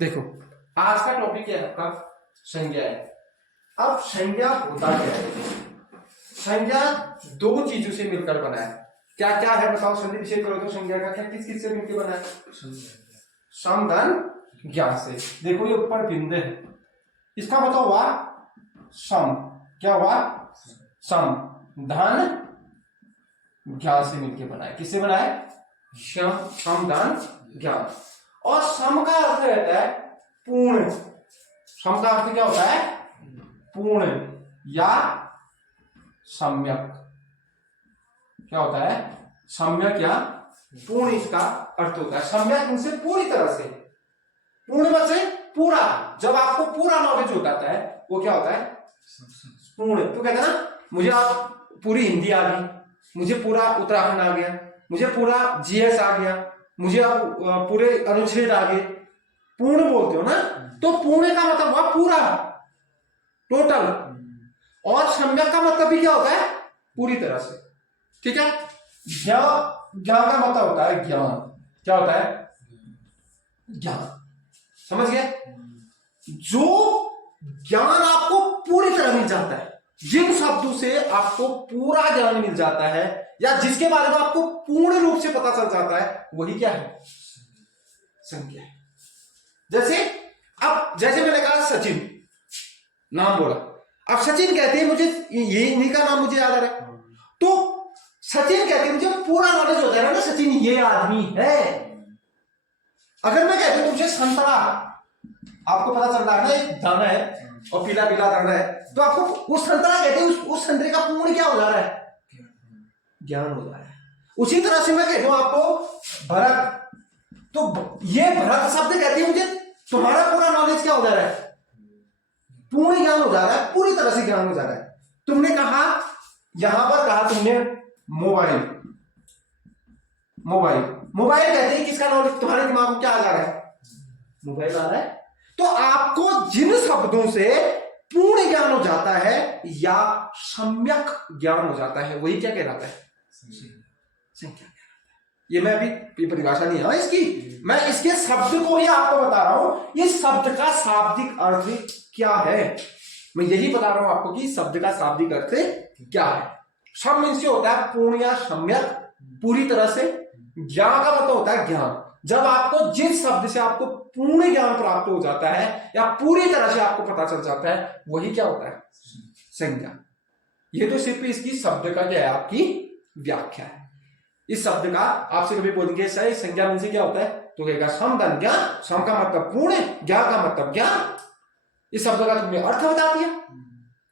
देखो आज का टॉपिक है आपका संज्ञा है। अब संज्ञा होता क्या है? संज्ञा दो चीजों से मिलकर बना है। क्या क्या है बताओ, संधि विच्छेद करो तो संज्ञा का क्या किस किस से मिलकर बना है? सम धन ज्ञा से। देखो ये ऊपर बिंदु है, इसका मतलब हुआ सम। क्या हुआ? सम धन ज्ञा से मिलकर बना है। किससे बना है? सम धन ज्ञा। और सम का अर्थ रहता है पूर्ण। सम का अर्थ क्या होता है? पूर्ण या सम्यक। क्या होता है? सम्यक या पूर्ण इसका अर्थ होता है। सम्यक उनसे पूरी तरह से, पूर्ण से पूरा। जब आपको पूरा नॉलेज हो जाता है वो क्या होता है? पूर्ण। तो कहते हैं ना, मुझे आप पूरी हिंदी आ गई, मुझे पूरा उत्तराखंड आ गया, मुझे पूरा जीएस आ गया, मुझे आप पूरे अनुच्छेद आ गए, पूर्ण बोलते हो ना। तो पूर्ण का मतलब हुआ पूरा, टोटल। और सम्यक का मतलब भी क्या होता है? पूरी तरह से। ठीक है। ज्ञान का मतलब होता है ज्ञान। क्या होता है? ज्ञान। समझ गए? जो ज्ञान आपको पूरी तरह मिल जाता है, जिन शब्दों से आपको पूरा ज्ञान मिल जाता है या जिसके बारे में आपको पूर्ण रूप से पता चल जाता है, वही क्या है? संज्ञा है। जैसे मैंने कहा सचिन, नाम बोला, अब सचिन कहते हैं मुझे ये इन्हीं का नाम मुझे याद आ रहा है, तो सचिन कहते हैं मुझे पूरा नॉलेज हो जाएगा ना, सचिन ये आदमी है। अगर मैं कहती हूं तुमसे संतरा, आपको पता चल रहा है ना एक दाना है और पीला पीला दाना है, तो आपको वो संतरा कहते हैं, उस संतरे का पूर्ण क्या हो जा रहा है? ज्ञान हो जा रहा है। उसी तरह से मैं कहती हूं आपको भरत, तो ये भरत शब्द कहती है मुझे तुम्हारा पूरा नॉलेज क्या हो जा रहा है? पूर्ण ज्ञान हो जा रहा है, पूरी तरह से ज्ञान हो जा रहा है। तुमने कहा, यहां पर कहा तुमने मोबाइल, मोबाइल मोबाइल कहते हैं किसका नॉलेज तुम्हारे दिमाग में क्या आ जा रहा है? मोबाइल आ रहा है। तो आपको जिन शब्दों से पूर्ण ज्ञान हो जाता है या सम्यक ज्ञान हो जाता है, वही क्या कहलाता है? संज्ञा। ये मैं अभी परिभाषा नहीं है इसकी, मैं इसके शब्द को ही आपको बता रहा हूं। इस शब्द का शाब्दिक अर्थ क्या है, मैं यही बता रहा हूं आपको कि शब्द का शाब्दिक अर्थ क्या है। शब्द इनसे होता है पूर्ण या सम्यक, पूरी तरह से। ज्ञान का मतलब होता है ज्ञान। जब आपको जिस शब्द से आपको पूर्ण ज्ञान प्राप्त हो जाता है या पूरी तरह से आपको पता चल जाता है, वही क्या होता है? संज्ञा। ये तो सिर्फ इसकी शब्द का क्या है, आपकी व्याख्या है। इस शब्द का आपसे कभी बोलेंगे सही संज्ञा में से क्या होता है, तो कहेगा सम धन ज्ञान। सम का मतलब पूर्ण, ज्ञान का मतलब ज्ञान। इस शब्द का तुमने अर्थ बता दिया।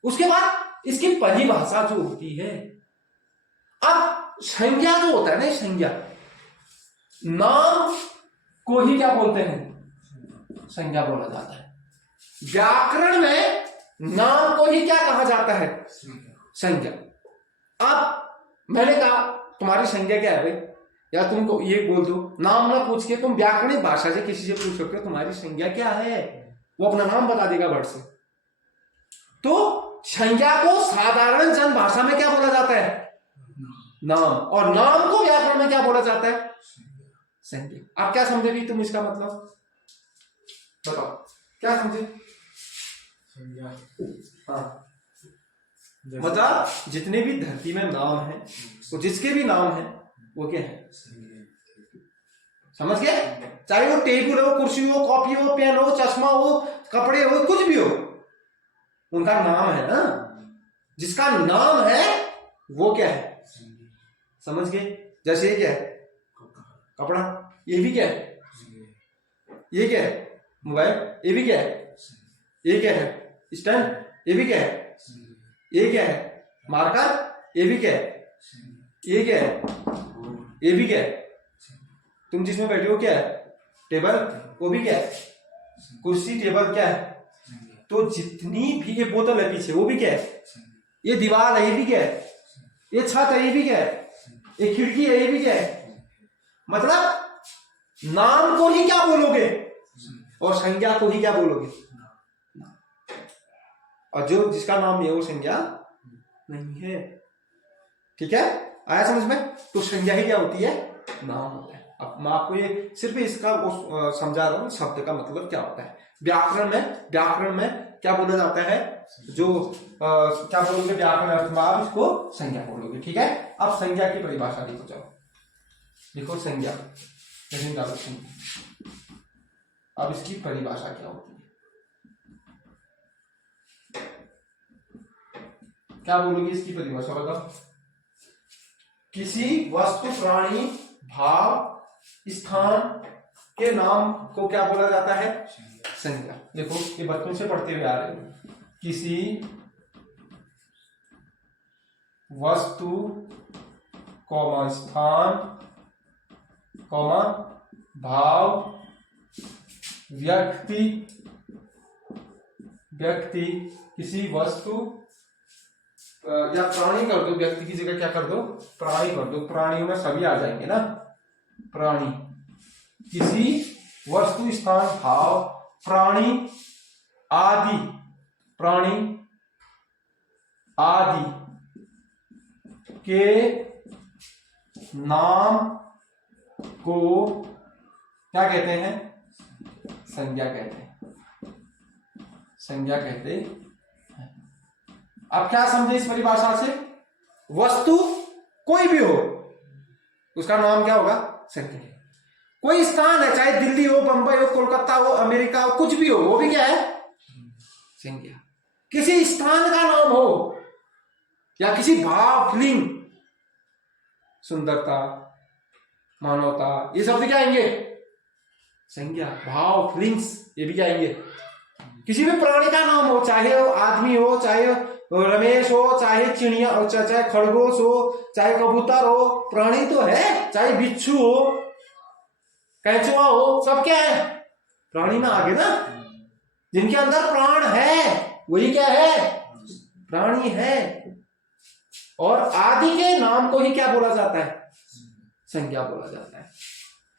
उसके बाद इसकी परिभाषा जो होती है, अब संज्ञा जो होता है ना, संज्ञा, नाम को ही क्या बोलते हैं? संज्ञा बोला जाता है। व्याकरण में नाम को ही क्या कहा जाता है? संज्ञा। अब मैंने कहा तुम्हारी संज्ञा क्या है भाई, या तुमको ये बोल दो, नाम ना पूछ के तुम व्याकरणिक भाषा से किसी से पूछ सकते हो तुम्हारी संज्ञा क्या है, वो अपना नाम बता देगा वर्ड से। तो संज्ञा को साधारण जन भाषा में क्या बोला जाता है? नाम। और नाम को व्याकरण में क्या बोला जाता है? संज्ञा। आप क्या समझे भी तुम इसका मतलब बताओ, क्या समझे? हाँ, मतलब जितने भी धरती में नाम है, तो जिसके भी नाम है वो क्या है? समझ गए? चाहे वो टेबल हो, कुर्सी हो, कॉपी हो, पेन हो, चश्मा हो, कपड़े हो, कुछ भी हो, उनका नाम है ना। जिसका नाम है वो क्या है? समझ गए? जैसे ये क्या है? कपड़ा। ये भी क्या है? ये क्या है? मोबाइल। ये भी क्या है? ये क्या है? स्टैंड। ये भी क्या है? ये क्या है? मार्कर। ये भी क्या है? ये क्या है? ये भी क्या है? तुम जिसमें बैठे हो क्या है? टेबल। वो भी क्या है? कुर्सी। टेबल क्या है? तो जितनी भी, ये बोतल है पीछे, वो भी क्या है? ये दीवार है, ये भी क्या है? ये छत है, ये भी क्या है? ये खिड़की है, ये भी क्या है? मतलब नाम को ही क्या बोलोगे और संज्ञा को ही क्या बोलोगे? और जो जिसका नाम है वो संज्ञा नहीं है। ठीक है, आया समझ में? तो संज्ञा ही क्या होती है? नाम होता है। अब मैं आपको ये सिर्फ इसका समझा रहा हूं शब्द का मतलब क्या होता है। व्याकरण में क्या बोला जाता है, जो क्या बोलोगे व्याकरण अर्थ में आप इसको संज्ञा बोलोगे, ठीक है। अब संज्ञा की परिभाषा देखो, जाओ देखो संज्ञा, अब इसकी परिभाषा क्या होती है, क्या बोलोगे इसकी परिभाषा बताओ। किसी वस्तु, प्राणी, भाव, स्थान के नाम को क्या बोला जाता है, संज्ञा। देखो ये बचपन से पढ़ते हुए आ रहे हैं। किसी वस्तु, स्थान, भाव, व्यक्ति, किसी वस्तु या प्राणी कर दो, व्यक्ति की जगह क्या कर दो, प्राणी कर दो, प्राणियों में सभी आ जाएंगे ना, प्राणी। किसी वस्तु, स्थान, भाव, प्राणी आदि के नाम को क्या कहते हैं, संज्ञा कहते हैं, संज्ञा कहते हैं। अब क्या समझे इस परिभाषा से, वस्तु कोई भी हो उसका नाम क्या होगा, संज्ञा। कोई स्थान है, चाहे दिल्ली हो, बंबई हो, कोलकाता हो, अमेरिका हो, कुछ भी हो, वो भी क्या है, संज्ञा। किसी स्थान का नाम हो या किसी भाव, फीलिंग, सुंदरता, मानवता, ये सब भी क्या आएंगे, संज्ञा। भाव, फीलिंग्स, ये भी क्या आएंगे। किसी भी प्राणी का नाम हो, चाहे वो आदमी हो, चाहे रमेश हो, चाहे चिड़िया हो, चाहे खरगोश हो, चाहे कबूतर हो, प्राणी तो है, चाहे बिच्छू हो, कैचुआ हो, सब क्या है, प्राणी में आगे ना। जिनके अंदर प्राण है वही क्या है, प्राणी है। और आदि के नाम को ही क्या बोला जाता है, संज्ञा बोला जाता है,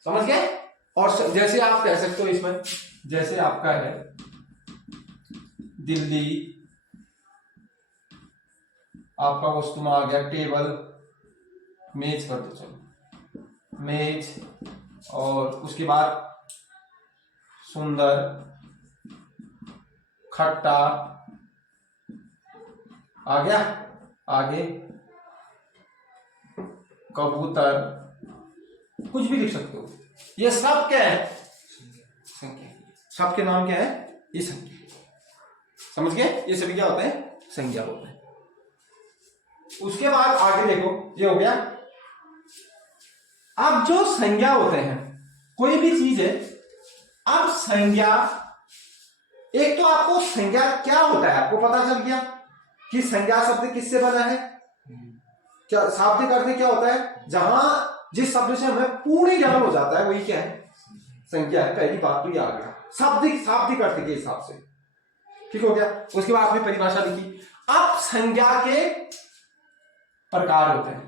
समझ गए। और जैसे आप कह सकते हो इसमें, जैसे आपका है दिल्ली, आपका वस्तु में आ गया टेबल, मेज कर दो, चलो मेज, और उसके बाद सुंदर, खट्टा आ गया, आगे कबूतर, कुछ भी लिख सकते हो। ये सब क्या है, संज्ञा। सबके नाम क्या है, ये संज्ञा, समझ गए। ये सभी क्या होते हैं, संज्ञा होते हैं। उसके बाद आगे देखो, ये हो गया। अब जो संज्ञा होते हैं, कोई भी चीज है, अब संज्ञा, एक तो आपको संज्ञा क्या होता है आपको पता चल गया कि संज्ञा शब्द किससे बना है, क्या शाब्दिक अर्थ क्या होता है, जहां जिस शब्द से हमें पूर्ण ज्ञान हो जाता है वही क्या है, संज्ञा है। पहली बात तो ये आ गया, शाब्दिक अर्थ के हिसाब से, ठीक हो गया। उसके बाद आपने परिभाषा लिखी। अब संज्ञा के प्रकार होते हैं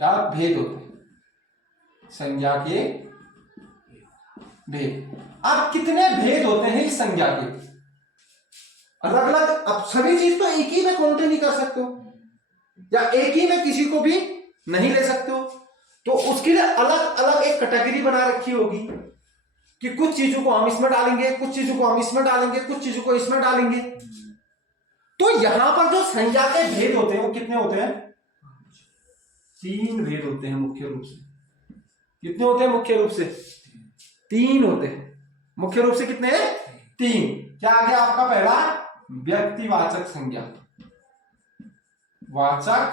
या भेद होते हैं, संज्ञा के भेद। अब कितने भेद होते हैं इस संज्ञा के, अलग अलग। अब सभी चीज तो एक ही में काउंट नहीं कर सकते हो, या एक ही में किसी को भी नहीं ले सकते हो, तो उसके लिए अलग अलग एक कैटेगरी बना रखी होगी कि कुछ चीजों को हम इसमें डालेंगे, कुछ चीजों को हम इसमें डालेंगे, कुछ चीजों को इसमें डालेंगे। तो यहां पर जो संज्ञा के भेद होते हैं वो कितने होते हैं, 3 भेद होते हैं मुख्य रूप से। कितने होते हैं मुख्य रूप से, 3 होते हैं मुख्य रूप से। कितने, 3। क्या आ गया आपका पहला, व्यक्तिवाचक संज्ञा, वाचक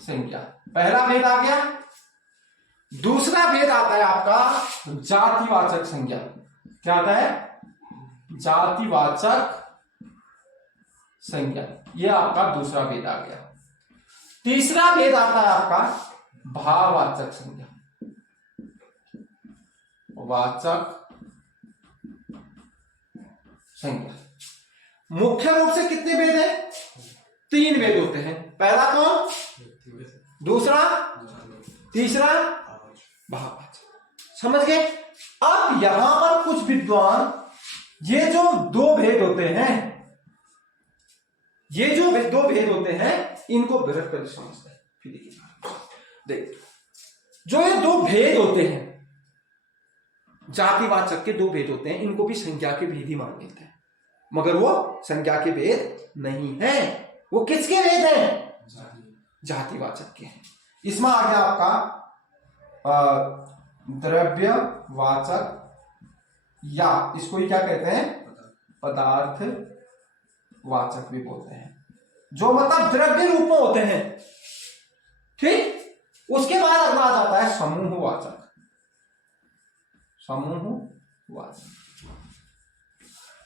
संज्ञा, पहला भेद आ गया। दूसरा भेद आता है आपका जातिवाचक संज्ञा। क्या आता है, जातिवाचक संज्ञा, यह आपका दूसरा भेद आ गया। तीसरा भेद आता है आपका भाववाचक संज्ञा, वाचक संज्ञा। मुख्य रूप से कितने भेद हैं, 3 भेद होते हैं। पहला कौन, दूसरा, तीसरा भाववाचक। समझ गए। अब यहां पर कुछ विद्वान ये जो 2 भेद होते हैं, ये जो 2 भेद होते हैं, इनको विरक्त समझते हैं। फिर देखिए, देख जो ये दो भेद होते हैं, जातिवाचक के दो भेद होते हैं, इनको भी संज्ञा के भेद ही मान लेते हैं, मगर वो संज्ञा के भेद नहीं है। वो किसके भेद हैं? जातिवाचक के हैं। इसमें आ गया आपका द्रव्यवाचक, या इसको ही क्या कहते हैं? पदार्थ वाचक भी बोलते हैं, जो मतलब द्रव्य रूप में होते हैं। ठीक, उसके बाद अगला आ जाता है समूहवाचक। समूहवाचक,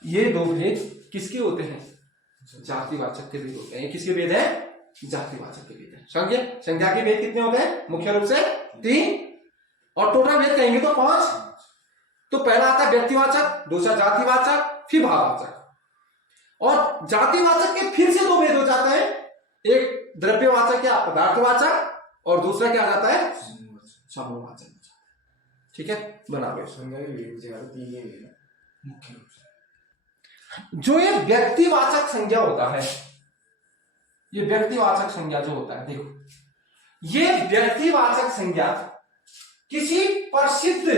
ये दो भेद किसके होते हैं? जातिवाचक के भेद होते हैं। किसके भेद है? जातिवाचक के भेद है। समझे? संज्ञा के भेद कितने होते हैं? मुख्य रूप से 3, और टोटल भेद कहेंगे तो 5। तो पहला आता है व्यक्तिवाचक, दूसरा जातिवाचक, फिर भाववाचक। और जातिवाचक के फिर से दो भेद हो जाते हैं, एक द्रव्यवाचक या पदार्थवाचक, और दूसरा क्या आ जाता है? समूहवाचक। ठीक है, बना लो। मुख्य रूप से जो ये व्यक्तिवाचक संज्ञा होता है, ये व्यक्तिवाचक संज्ञा जो होता है, देखो ये व्यक्तिवाचक संज्ञा किसी प्रसिद्ध,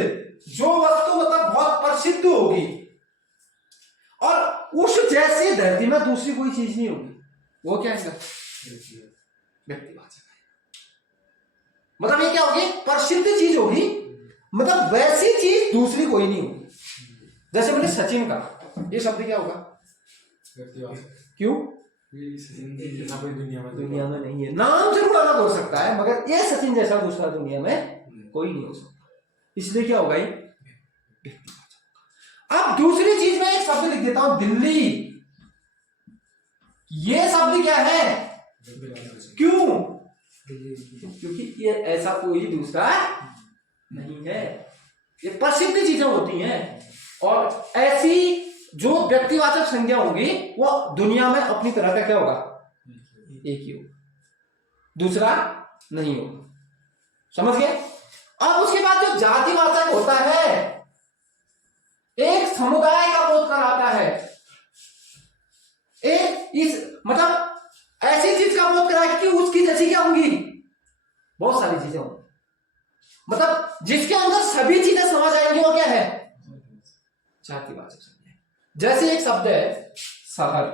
जो वस्तु मतलब बहुत प्रसिद्ध होगी और उस जैसी धरती में दूसरी कोई चीज नहीं होगी, वो क्या है? व्यक्तिवाचक है। मतलब ये क्या होगी? प्रसिद्ध चीज होगी, मतलब वैसी चीज दूसरी कोई नहीं होगी। जैसे मैंने सचिन का, ये शब्द क्या होगा? क्यों? दुनिया में नहीं है। नाम जरूर अलग हो सकता है, मगर ये सचिन जैसा दूसरा दुनिया में कोई नहीं हो सकता, इसलिए क्या होगा? ये अब दूसरी चीज में एक शब्द लिख देता हूं, दिल्ली। ये शब्द क्या है? क्यों? क्योंकि ये ऐसा कोई दूसरा नहीं है। ये प्रसिद्ध चीजें होती हैं, और ऐसी जो व्यक्तिवाचक संज्ञा होगी वो दुनिया में अपनी तरह का क्या होगा? एक ही होगा, दूसरा नहीं होगा। समझ गए? अब उसके बाद जो जातिवाचक होता है, एक समुदाय का बोध कराता है, एक इस मतलब ऐसी चीज का बोध कराएगा कि उसकी जैसी क्या होंगी? बहुत सारी चीजें होंगी, मतलब जिसके अंदर सभी चीजें समझ आएंगी, वो क्या है? जातिवाचक संज्ञा। जैसे एक शब्द है शहर,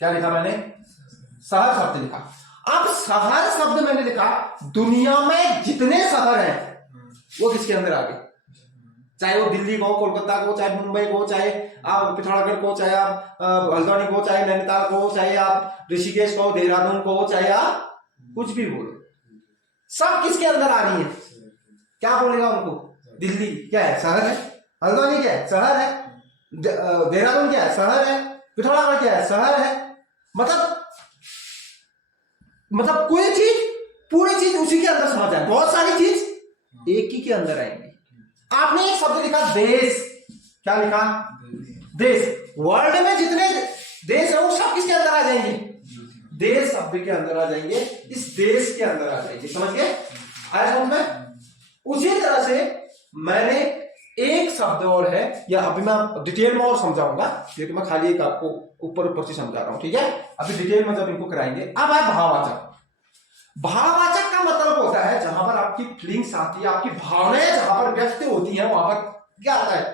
क्या लिखा मैंने? शहर शब्द लिखा। अब शहर शब्द मैंने लिखा, दुनिया में जितने शहर हैं वो किसके अंदर आ गए? चाहे वो दिल्ली को, कोलकाता को, चाहे मुंबई को, चाहे आप पिथौरागढ़ को, चाहे आप हल्द्वानी को, चाहे नैनीताल को, चाहे आप ऋषिकेश को, देहरादून को, चाहे आप कुछ भी बोलो, सब किसके अंदर आ रही है? क्या बोलेगा उनको? दिल्ली क्या है? शहर है। हल्द्वानी क्या है? शहर है। देहरादून क्या है? शहर है। पिथौरागढ़ क्या है? शहर है। मतलब कोई चीज, पूरी चीज उसी के अंदर समझ आए, बहुत सारी चीज एक ही के अंदर आएंगी। आपने एक शब्द लिखा देश, क्या लिखा? देश। वर्ल्ड में जितने देश है वो सब किसके अंदर आ जाएंगे? देश शब्द के अंदर आ जाएंगे, इस देश के अंदर आ जाएंगे। समझ गए? आया समझ में? उसी तरह से मैंने एक शब्द और है, या अभी मैं डिटेल में और समझाऊंगा, लेकिन मैं खाली एक आपको ऊपर से समझा रहा हूं। ठीक है, अभी डिटेल में जब इनको कराएंगे। अब है भाववाचक। भाववाचक का मतलब होता है जहां पर आपकी फीलिंग्स आती है, आपकी भावनाएं जहां पर व्यक्त होती हैं, वहां पर क्या आता है?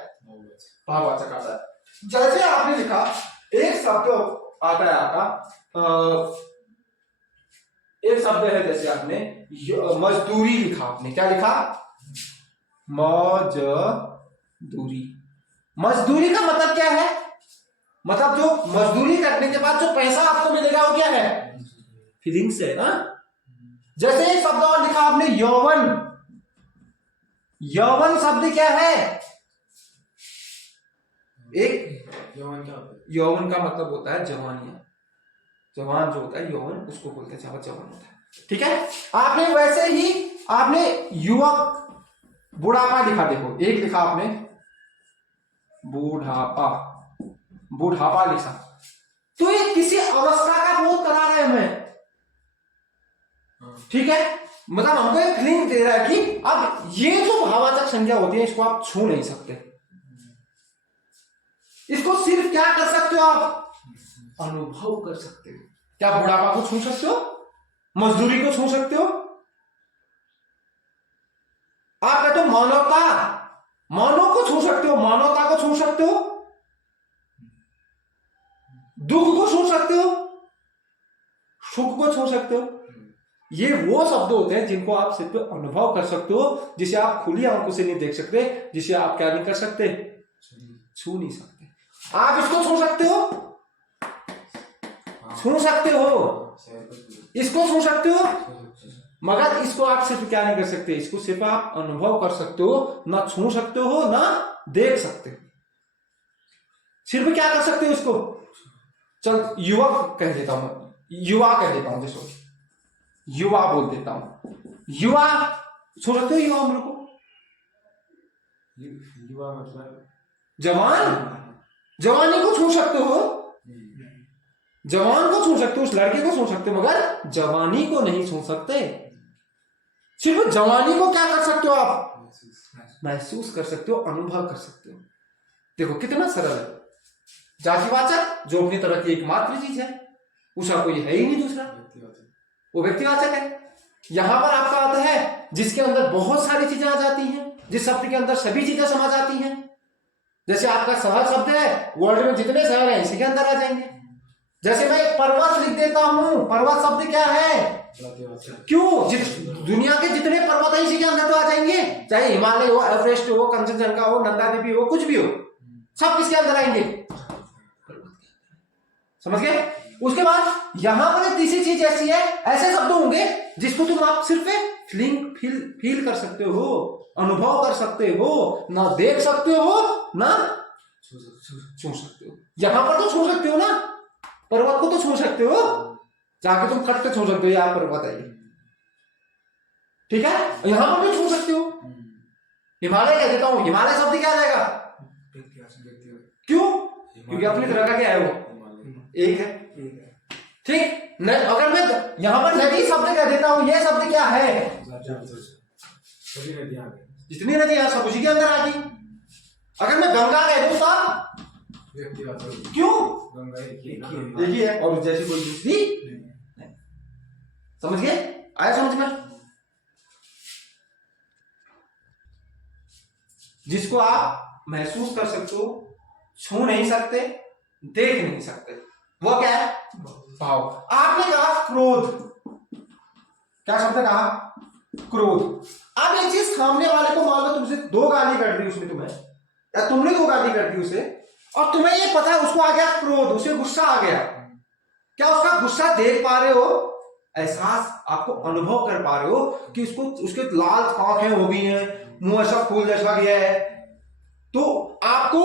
भाववाचक आता है। जैसे आपने लिखा, एक शब्द आता है आपका, एक शब्द है, जैसे आपने मजदूरी लिखा, आपने क्या लिखा? मजदूरी। मजदूरी का मतलब क्या है? मतलब जो मजदूरी करने के बाद जो पैसा आपको मिलेगा वो क्या है? फीलिंग्स है ना। जैसे एक शब्द और लिखा आपने, यौवन। यौवन शब्द क्या है? एक यौवन का मतलब होता है जवानिया। जवान जो होता है, यौवन उसको बोलते हैं, जवान होता है। ठीक है, आपने वैसे ही आपने युवक, बुढ़ापा लिखा। देखो, एक लिखा आपने बुढ़ापा, बुढ़ापा लिखा, तो ये किसी अवस्था का बोध करा रहे हैं हमें। ठीक है, मतलब हमको एक फीलिंग दे रहा है कि अब ये जो भाववाचक संज्ञा होती है, इसको आप छू नहीं सकते। इसको सिर्फ क्या कर सकते हो? आप अनुभव कर सकते हो। क्या बुढ़ापा को छू सकते हो? मजदूरी को छू सकते हो? आप कहते हो मानवता, मानव को छू सकते हो, मानवता को छू सकते हो, दुख को छू सकते हो, सुख को छू सकते हो। ये वो शब्द होते हैं जिनको आप सिर्फ अनुभव कर सकते हो, जिसे आप खुली आंखों से नहीं देख सकते, जिसे आप क्या नहीं कर सकते, छू नहीं सकते। आप इसको छू सकते हो, छू सकते हो, इसको छू सकते हो, मगर इसको आप सिर्फ क्या नहीं कर सकते, इसको सिर्फ आप अनुभव कर सकते हो, ना छू सकते हो ना देख सकते हो। सिर्फ क्या कर सकते हो इसको, चल युवक कह देता हूं, युवा कह देता हूं, जिसको युवा बोल देता हूं। युवा छू सकते हो, युवा उम्र को, युवा मतलब जवान, जवानी को छू सकते हो, जवान को छू सकते हो, उस लड़के को छू सकते हो, मगर जवानी को नहीं छू सकते। सिर्फ जवानी को क्या कर सकते हो आप, महसूस कर सकते हो, अनुभव कर सकते हो। देखो कितना सरल है। जातिवाचक जो अपनी तरह की एकमात्र चीज है, उसका कोई है ही नहीं दूसरा, वो व्यक्तिवाचक है। यहां पर आपका आता है जिसके अंदर बहुत सारी चीजें आ जाती हैं, जिस शब्द के अंदर सभी चीजें समा जाती हैं। जैसे आपका शहर शब्द है, वर्ल्ड में जितने शहर हैं इसी के अंदर आ जाएंगे। जैसे मैं एक पर्वत लिख देता हूं, पर्वत शब्द क्या है, क्यों, दुनिया के जितने पर्वत है इसी के अंदर तो आ जाएंगे, चाहे हिमालय हो, एवरेस्ट हो, कंचनजंगा हो, नंदा देवी हो, कुछ भी हो, सब किसके अंदर आएंगे, समझ गए। उसके बाद यहां पर एक तीसरी चीज ऐसी है, ऐसे शब्द होंगे जिसको तुम आप सिर्फ फील कर सकते हो, अनुभव कर सकते हो, ना देख सकते हो ना छू सकते हो। यहां पर तो छू सकते हो ना, पर्वत को तो छू सकते हो, जाके तुम कट के छू सकते हो, यार पर्वत है, ठीक है। यहां पर भी छू सकते हो। हिमालय कह देता हूं, हिमालय शब्द क्या आ जाएगा, क्यों, क्योंकि अपनी तरह का क्या है वो, एक है, ठीक। अगर मैं यहां पर नदी शब्द कह देता हूं, ये शब्द क्या है, जितनी नदियां सब उसी के अंदर आ गई। अगर मैं गंगा कह दूं तो क्यों, एक ही है और जैसी कोई दूसरी, समझ गए, आया समझ में। जिसको आप महसूस कर सकते हो, छू नहीं सकते, देख नहीं सकते, वो क्या है, भाव। आपने कहा क्रोध, क्या शब्द कहा, क्रोध। अब एक चीज सामने वाले को मान लो तुमसे दो गाली कर दी उसने तुम्हें, या तुमने दो गाली कर दी उसे, और तुम्हें ये पता है उसको आ गया क्रोध, उसे गुस्सा आ गया। क्या उसका गुस्सा देख पा रहे हो, एहसास आपको अनुभव कर पा रहे हो कि उसको, उसके लाल आंखें हो गई हैं, मुंह ऐसा फूल जैसा गया है, तो आपको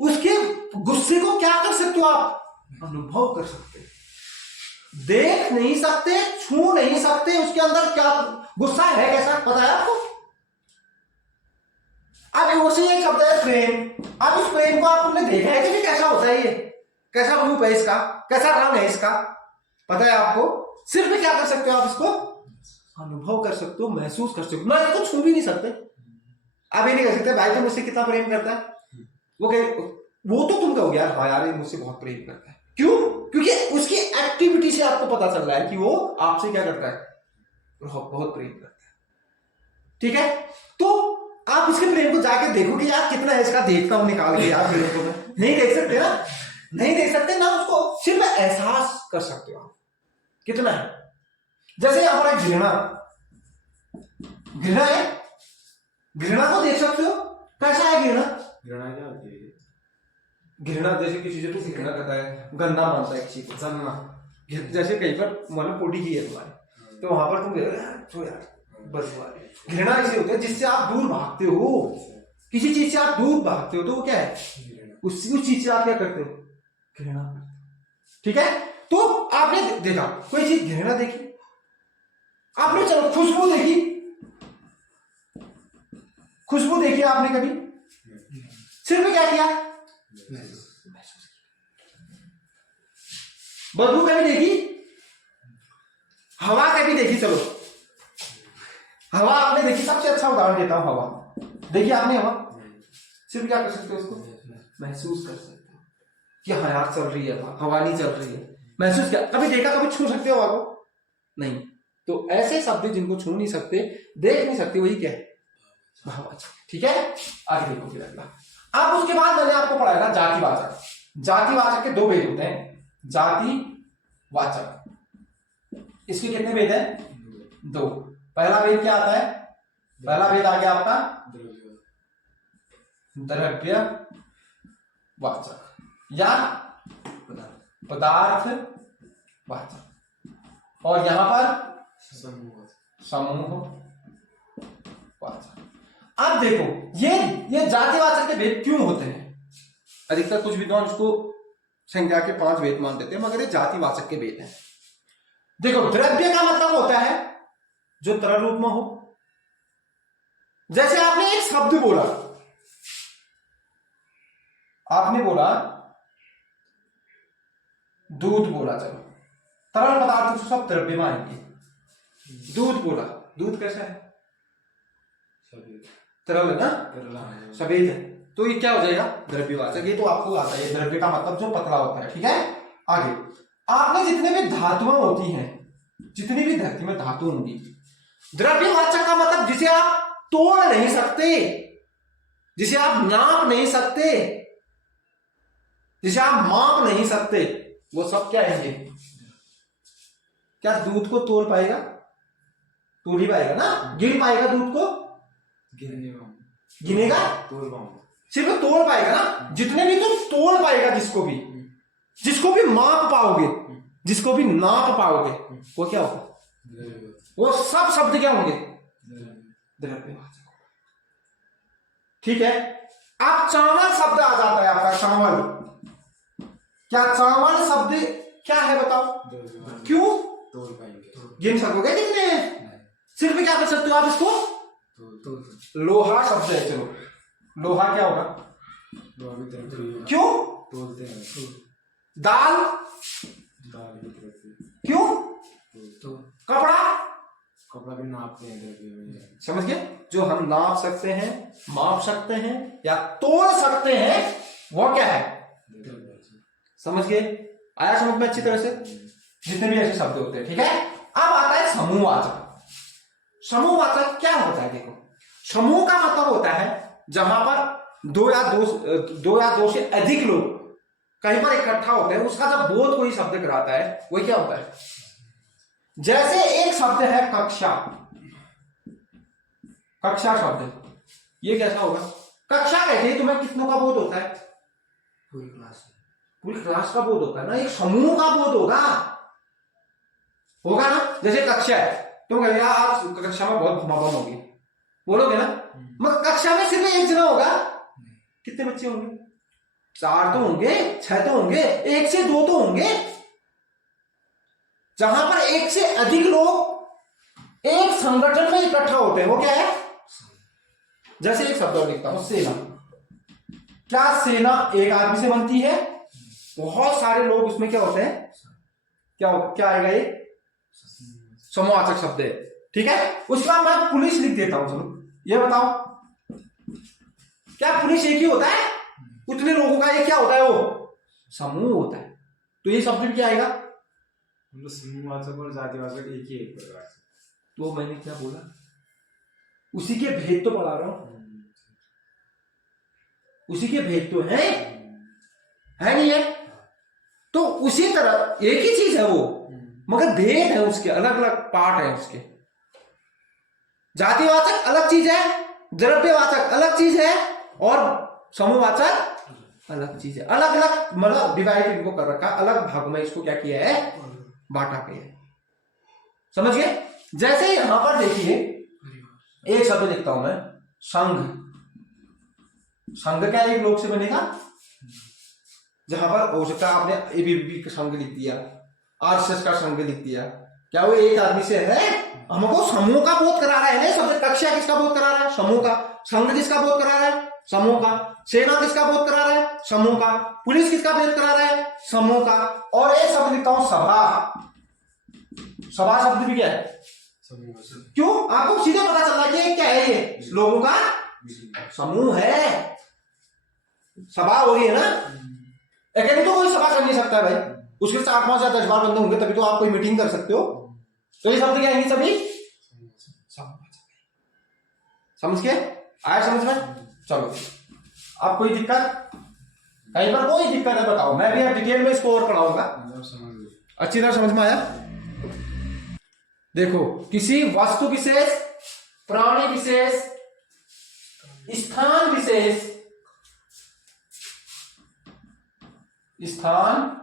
उसके गुस्से को क्या कर सकते हो, आप अनुभव कर सकते, देख नहीं सकते, छू नहीं सकते, उसके अंदर क्या गुस्सा है, कैसा पता है आपको। अब उसी एक शब्द है प्रेम। अब इस प्रेम को आपने देखा है कि कैसा होता है, ये कैसा रूप है इसका, कैसा रंग है इसका, पता है आपको। सिर्फ क्या कर सकते हो आप, इसको अनुभव कर सकते हो, महसूस कर सकते हो, ना इसको छू भी नहीं सकते। आप ये नहीं कह सकते भाई तुम मुझसे कितना प्रेम करता है, वो तो तुम कहोगे यार हाँ यार ये मुझसे बहुत प्रेम करता है, क्यों, क्योंकि उसकी एक्टिविटी से आपको पता चल रहा है कि वो आपसे क्या करता है, बहुत प्रेम करता है, ठीक है। तो आप उसके प्रेम को जाके देखोगे यार कितना है इसका, देखता हूं निकाल के यार प्रेम को, नहीं देख सकते ना, नहीं देख सकते ना, उसको सिर्फ एहसास कर सकते हो आप कितना है। जैसे यहां पर घृणा, घृणा है, घृणा को देख सकते हो, कैसा है घृणा, घृणा जैसे किसी से तू घृणा करता है, गंदा मानता है किसी को, जानना, जैसे कहीं पर मतलब पोटी की है तुम्हारे, तो वहां पर तुम यार बस घृणा इसे होता है जिससे आप दूर भागते हो, किसी चीज से आप दूर भागते हो, तो वो क्या है, उस चीज से आप क्या करते हो, घृणा, ठीक है। तो आपने देखा कोई चीज घृणा देखी, आपने चलो खुशबू देखी, खुशबू देखी आपने कभी, सिर्फ क्या किया, बदबू कभी देखी, हवा कभी देखी, चलो हवा आपने देखी, सबसे अच्छा उदाहरण देता हूं, हवा देखी आपने, हवा सिर्फ क्या कर सकते हो, उसको महसूस कर सकते हो कि हाँ यार चल रही है, हवा नहीं चल रही है, महसूस क्या, कभी देखा, कभी छू सकते हो हवा को, नहीं। तो ऐसे शब्द जिनको छू नहीं सकते, देख नहीं सकते, वही क्या है, भाववाचक। ठीक है, आगे देखो फिर अगला। अब उसके बाद मैंने आपको पढ़ाया था जातिवाचक। जातिवाचक के 2 भेद होते हैं, जातिवाचक। इसके कितने भेद हैं? 2। पहला भेद क्या आता है? पहला भेद आ गया आपका द्रव्यवाचक या पदार्थवाचक, और यहां पर समूहवाचक। अब देखो ये जातिवाचक के भेद क्यों होते हैं? अधिकतर कुछ विद्वान उसको संज्ञा के 5 भेद मान देते हैं, मगर ये जातिवाचक के भेद हैं। देखो, द्रव्य का मतलब होता है जो तरल रूप में हो। जैसे आपने एक शब्द बोला, आपने बोला दूध बोला, चलो तरल पदार्थ सब द्रव्य में आएंगे। दूध बोला, दूध कैसा है? तरल है ना, सफेद है, तो ये क्या हो जाएगा? द्रव्यवाचक। ये तो आपको आता है, द्रव्य का मतलब जो पतला होता है। ठीक है, आगे आपने जितने भी धातुएं होती हैं, जितनी भी धरती में धातु होंगी, द्रव्यवाचक का मतलब जिसे आप तोड़ नहीं सकते, जिसे आप नाप नहीं सकते, जिसे आप माप नहीं सकते, वो सब क्या है? क्या दूध को तोड़ पाएगा? तोड़ ही पाएगा ना, गिन पाएगा दूध को? गिनेगा? सिर्फ तोड़ पाएगा ना। जितने भी तुम तोड़ पाएगा, जिसको भी माप पाओगे, जिसको भी नाप पाओगे, वो क्या होगा? वो सब शब्द क्या होंगे? द्रव्यवाचक। ठीक है, अब चावल शब्द आ जाता है आपका, चावल। क्या चावल शब्द क्या है बताओ? क्यों? गिन सकोगे कितने हैं? सिर्फ क्या कर सकते हो आप इसको? लोहा शब्द है, चलो लोहा क्या होगा? क्यों? दाल क्यों? कपड़ा भी नापते हैं, समझ गए? जो हम नाप सकते हैं, माप सकते हैं या तोड़ सकते हैं, वो क्या है? समझ गए? आया समझ में अच्छी तरह से? जितने भी ऐसे शब्द होते हैं। ठीक है, अब आता है समूहवाचक। समूहवाचक क्या होता है? देखो, समूह का मतलब होता है जहां पर दो या दो से अधिक लोग कहीं पर इकट्ठा होते हैं, उसका जब बोध कोई शब्द कराता है, वो क्या होता है? जैसे एक शब्द है कक्षा, कक्षा शब्द, ये कैसा होगा? कक्षा कहते हैं तुम्हें कितनों का बोध होता है? पूरी क्लास का बोध होता है ना। एक समूह का बोध होगा ना। जैसे कक्षा है, तुम कहेंगे यार कक्षा में बहुत घुमावन होगी, बोलोगे ना। मगर कक्षा में सिर्फ एक जना होगा, कितने बच्चे होंगे? 4 तो होंगे, 6 तो होंगे, 1 से 2 तो होंगे। जहां पर 1 से अधिक लोग एक संगठन में इकट्ठा होते हैं, वो क्या है? जैसे एक शब्द और लिखता हूं, सेना। क्या सेना एक आदमी से बनती है? बहुत सारे लोग उसमें क्या होते हैं? क्या आएगा? ये समूहवाचक शब्द है। ठीक है, उसके बाद मैं पुलिस लिख देता हूं। चलो ये बताओ, क्या पुलिस एक ही होता है? उतने लोगों का ये क्या होता है? वो समूह होता है। तो ये शब्द क्या आएगा? समूहवाचक और जातिवाचक एक ही एक प्रकार से। तो मैंने क्या बोला? उसी के भेद तो पढ़ा रहा हूं, उसी के भेद तो है नहीं है? तो उसी तरह एक ही चीज है वो, मगर भेद है उसके, अलग अलग पार्ट है उसके। जातिवाचक अलग चीज है, द्रव्यवाचक अलग चीज है, और समूहवाचक अलग चीज है। अलग अलग मतलब डिवाइड इनको कर रखा, अलग भागों में इसको क्या किया है? बांटा गया है। समझ गए? जैसे यहां पर देखिए, एक शब्द लिखता हूं मैं, संघ। संघ क्या एक लोग से बनेगा? जहां पर हो सकता है आपने एबीवीपी का संघ लिख दिया, आरएसएस का संघ लिख दिया, क्या वो एक आदमी से है? हमको समूह का बोध करा रहा है ना। सब कक्षा किसका बोध करा रहा है? समूह का। संघ किसका बोध करा रहा है? समूह का। सेना किसका बोध करा रहा है? समूह का। पुलिस किसका बोध करा रहा है? समूह का। और एक शब्द लिखता हूं, सभा। सभा शब्द भी क्या है? क्यों? आपको सीधे पता चल रहा है कि क्या है? ये लोगों का समूह है, सभा हो रही है ना। अकेले तो कोई सभा कर नहीं सकता भाई, उसके 4, 5 या 10 बार बंदे होंगे तभी तो आप कोई मीटिंग कर सकते हो। तो ये शब्द क्या है? सभी समझ गए? आया समझ में? चलो, अब कोई दिक्कत, कहीं पर कोई दिक्कत है बताओ, मैं भी डिटेल में इसको और पढ़ाऊंगा। समझ गए। अच्छी तरह समझ में आया? देखो, किसी वस्तु विशेष, प्राणी विशेष, स्थान विशेष, स्थान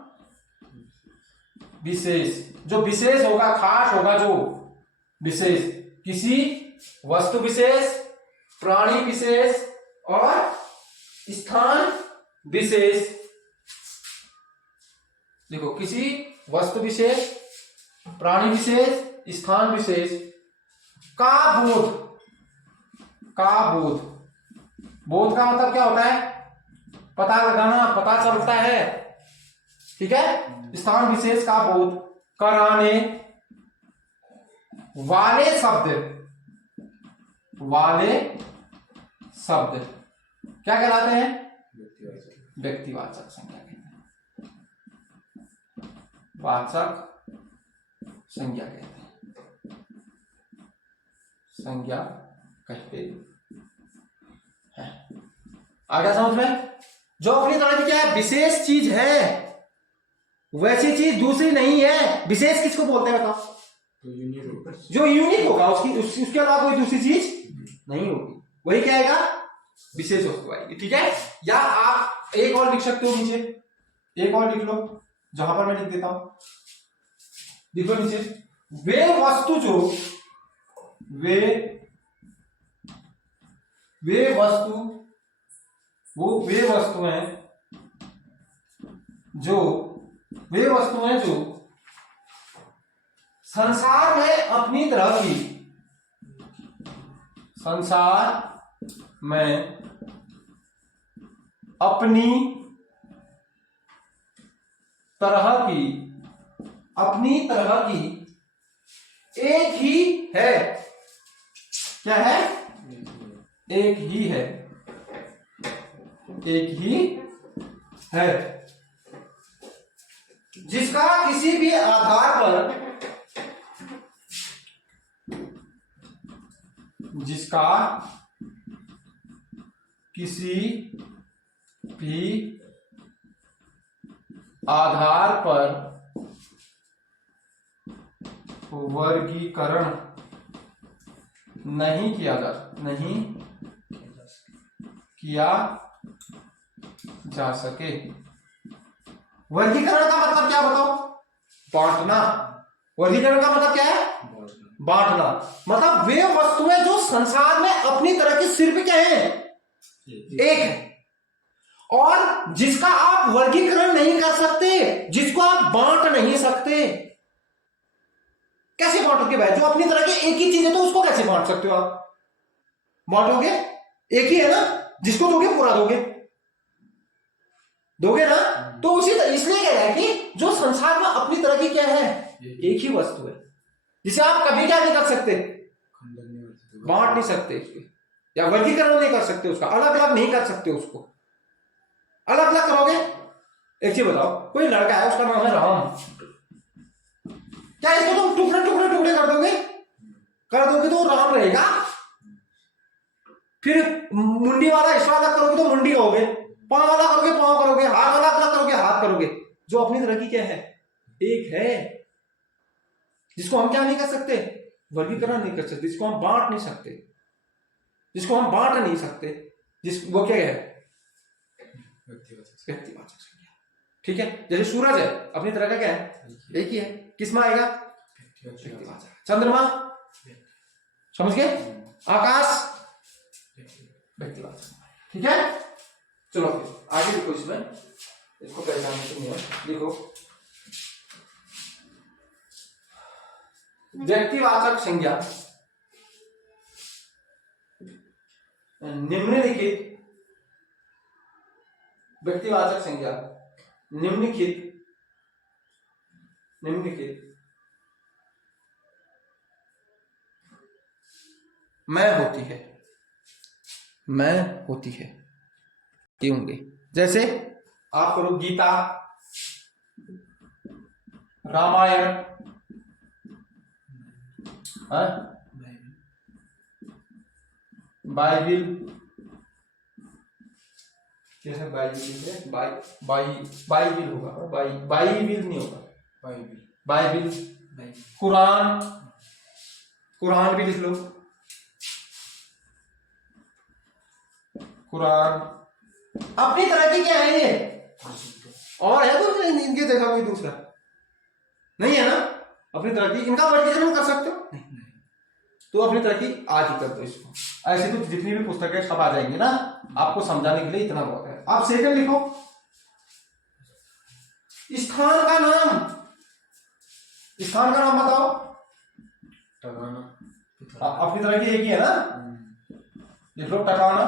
विशेष, जो विशेष होगा, खास होगा, जो विशेष, किसी वस्तु विशेष, प्राणी विशेष और स्थान विशेष। देखो, किसी वस्तु विशेष, प्राणी विशेष, स्थान विशेष का बोध, का बोध, बोध का मतलब क्या होता है? पता लगाना, पता चलता है, ठीक है? स्थान विशेष का बोध कराने वाले शब्द, वाले शब्द क्या कहलाते हैं? व्यक्तिवाचक संज्ञा कहते हैं, वाचक संज्ञा कहते हैं, संज्ञा कहते हैं। आ गया समझ में? जो अपनी तरह की क्या है, विशेष चीज है, वैसी चीज दूसरी नहीं है। विशेष किसको बोलते हैं बताओ? तो यूनिक होगा, जो यूनिक होगा, उसके अलावा कोई दूसरी चीज नहीं होगी, वही क्या आएगा? विशेष वस्तु आएगी, ठीक है? या आप एक और लिख सकते हो नीचे, एक और लिख लो, जहां पर मैं लिख देता हूं, लिखो नीचे, वे वस्तु जो, वे वस्तु, वो वे वस्तुएं जो, वे वस्तुएं जो संसार में अपनी तरह की, संसार में अपनी तरह की, अपनी तरह की एक ही है, क्या है? एक ही है, एक ही है, जिसका किसी भी आधार पर, जिसका किसी भी आधार पर वर्गीकरण नहीं किया जा सके। वर्गीकरण का मतलब क्या बताओ? बांटना। वर्गीकरण का मतलब क्या है? बांटना। मतलब वे वस्तुएं जो संसार में अपनी तरह की सिर्फ क्या है? एक है, और जिसका आप वर्गीकरण नहीं कर सकते, जिसको आप बांट नहीं सकते। कैसे बांटोगे भाई? जो अपनी तरह की एक ही चीज है तो उसको कैसे बांट सकते हो आप? बांटोगे? एक ही है ना, जिसको दोगे पूरा दोगे ना? तो उसी तरह इसलिए कह रहा है कि जो संसार में अपनी तरह की क्या है? एक ही वस्तु है, जिसे आप कभी क्या नहीं कर सकते? बांट नहीं सकते इसके, या वर्गीकरण नहीं कर सकते उसका, अलग अलग नहीं कर सकते उसको। अलग अलग करोगे? एक चीज बताओ, कोई लड़का है, उसका नाम है राम, क्या इसको तुम टुकड़े टुकड़े टुकड़े कर दोगे? तो राम रहेगा। फिर मुंडी वाला हिस्सा अलग करोगे तो मुंडी कहोगे, पांव वाला करोगे पांव करोगे, हाथ वाला अलग करोगे हाथ करोगे। जो अपनी तरह की क्या है? एक है, जिसको हम क्या नहीं कर सकते? वर्गीकरण नहीं कर सकते, जिसको हम बांट नहीं सकते, वो क्या है? व्यक्तिवाचक संज्ञा, ठीक है? जैसे सूरज है, अपनी तरह का क्या है? एक ही है, किसमें आएगा? व्यक्तिवाचक। चंद्रमा, समझ गए? आकाश, व्यक्तिवाचक, ठीक है? चलो फिर आगे लिखो, इसमें इसको पहचानने के लिए लिखो, व्यक्तिवाचक संज्ञा निम्नलिखित, व्यक्तिवाचक संज्ञा निम्नलिखित मैं होती है के होंगे। जैसे आप करो गीता, रामायण, बाइबिल, कैसे बाइबिल है, बाइबिल होगा, बाइबिल नहीं होगा, बाइबिल। कुरान, कुरान भी लिख लो, कुरान। अपनी तरह की क्या है ये, और है तो इनके देखा कोई दूसरा नहीं है ना, अपनी तरह की। इनका वर्गीकरण कर सकते हो, तो अपनी तरह की आज ही कर दो इसको। ऐसे तो जितनी भी पुस्तकें सब आ जाएंगी ना, आपको समझाने के लिए इतना बहुत है। आप सेकंड लिखो, स्थान का नाम, स्थान का नाम बताओ। अपनी तरह की एक ही है ना, लिख लो टकाना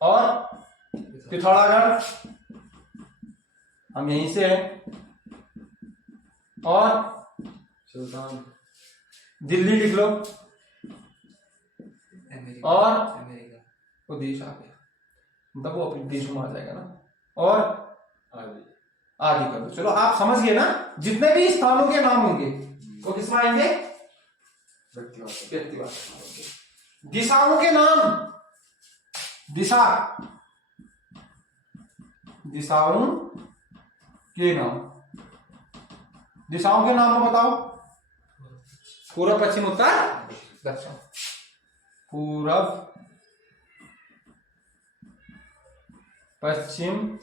और पिथौरागढ़, हम यहीं से हैं। और सुल्तान, दिल्ली लिख लो, और अमेरिका, वो देश आ गया, मतलब वो अपने देश में आ जाएगा ना। और आदि कर दो। चलो आप समझ गए ना, जितने भी स्थानों के नाम होंगे वो किसमें आएंगे, व्यक्तिवाचक। दिशाओं के नाम, दिशा, दिशाओं के नाम, दिशाओं के नाम बताओ। पूर्व, पश्चिम, उत्तर, दक्षिण। पूरब, पश्चिम,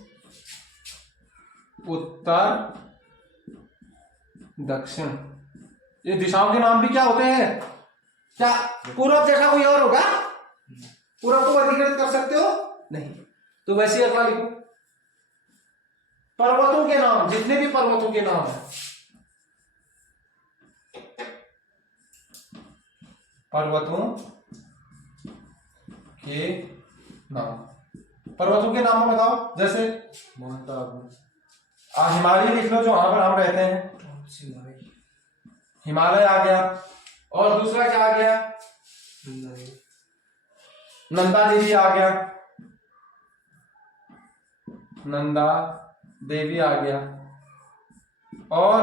उत्तर, दक्षिण। ये दिशाओं के नाम भी क्या होते हैं, क्या पूरब जैसा कोई और होगा, पूरब को वर्गीकृत कर सकते हो नहीं, तो वैसे ही अगला लिखो। पर्वतों के नाम, जितने भी पर्वतों के नाम है, पर्वतों के नाम, पर्वतों के नाम बताओ। जैसे माउंट आबू, हिमालय लिख लो, जो वहां पर हम रहते हैं, हिमालय आ गया। और दूसरा क्या आ गया, नंदा देवी आ गया, नंदा देवी आ गया। और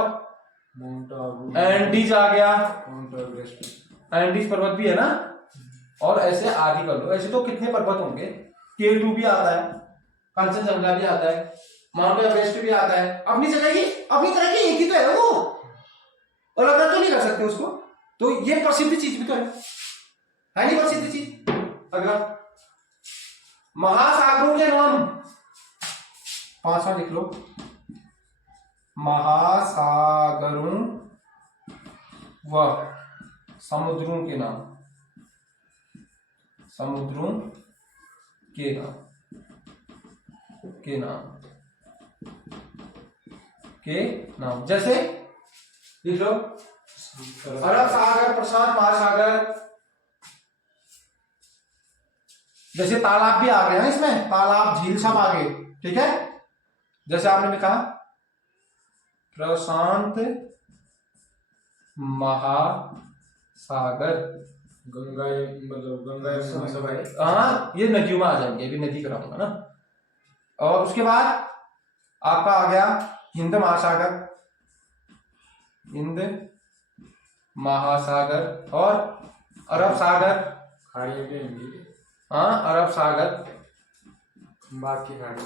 माउंट आबू, एंडीज आ गया, माउंट एवरेस्ट, एंडीज पर्वत भी है ना। और ऐसे आदि कर लो। ऐसे तो कितने पर्वत होंगे, K2 भी आता है, कंचनजंगा भी आता है, माउंट एवरेस्ट भी आता है। अपनी जगह की, अपनी तरह की एक ही तो है वो, और अलग तो नहीं कर सकते उसको। तो ये प्रसिद्ध चीज भी तो है नहीं, प्रसिद्ध चीज। अगला, महासागरों के नाम, 5वां लिख लो, महासागरों व समुद्रों के नाम, समुद्रों के नाम, के नाम, के नाम। जैसे लिख लो, अरब सागर, प्रशांत महासागर। जैसे तालाब भी आ गए हैं इसमें, तालाब, झील सब आ गए, ठीक है। जैसे आपने लिखा प्रशांत महासागर, गंगा, मतलब गंगा सब है। हाँ, ये नदियों में आ जाएंगे, अभी नदी कराऊंगा ना। और उसके बाद आपका आ गया हिंद महासागर, हिंद महासागर। और अरब सागर, खाड़ी भी होंगी, हाँ, अरब सागर, बाकी खाड़ी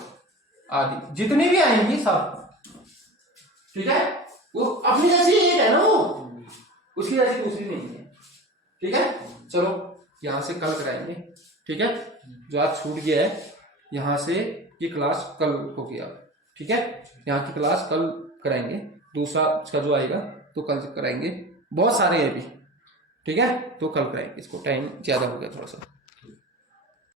आदि जितनी भी आएंगी सब, ठीक है। वो अपनी जैसी एक है ना, वो उसकी जैसी दूसरी नहीं है, ठीक है। चलो यहां से कल कराएंगे, ठीक है। जो आज छूट गया है यहाँ से की क्लास कल होगी आप, ठीक है। यहाँ की क्लास कल कराएंगे, दूसरा इसका जो आएगा तो कल कराएंगे। बहुत सारे हैं अभी, ठीक है, तो कल कराएंगे इसको, टाइम ज्यादा हो गया थोड़ा सा।